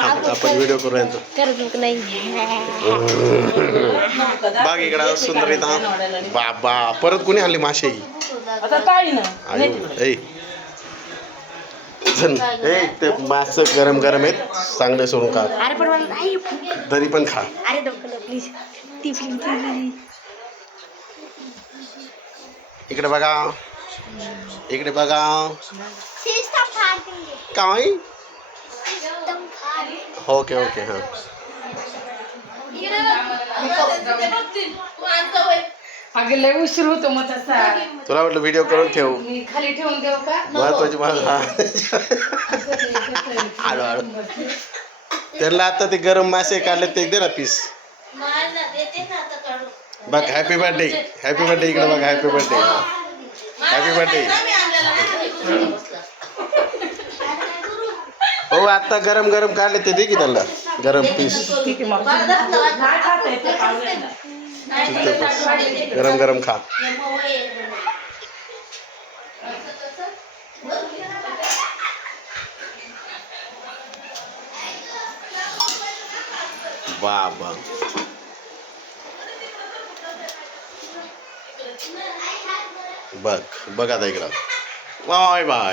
आपण व्हिडिओ करू यांचा करत नाही. बाग इकडं सुंदरीता बाबा परत कोणी आणली मासे ए. ते मास गरम गरम आहेत. चांगले सोडून खा. अरे पण मला नाही. भूक. तरी पण खा. इकडे बघा. इकडे बघा. काय? ओके ओके हां. अगं लय उशीर होतो मग तसा. तुला म्हटलं व्हिडिओ करून ठेव? मी खाली ठेवून देऊ का? महत्वाची माझा आडो आडो. त्यांना आता ते गरम मासे काढले ते दे ना पीस बघ हॅपी बर्थडे हॅपी बर्थडे इकडे बघ हॅपी बर्थडे हॅपी बर्थडे भाऊ आता गरम गरम काढले ते दे की त्यांना गरम पीस. गरम गरम खा. बाबा. बघ बघ आता इकडं. Bye bye.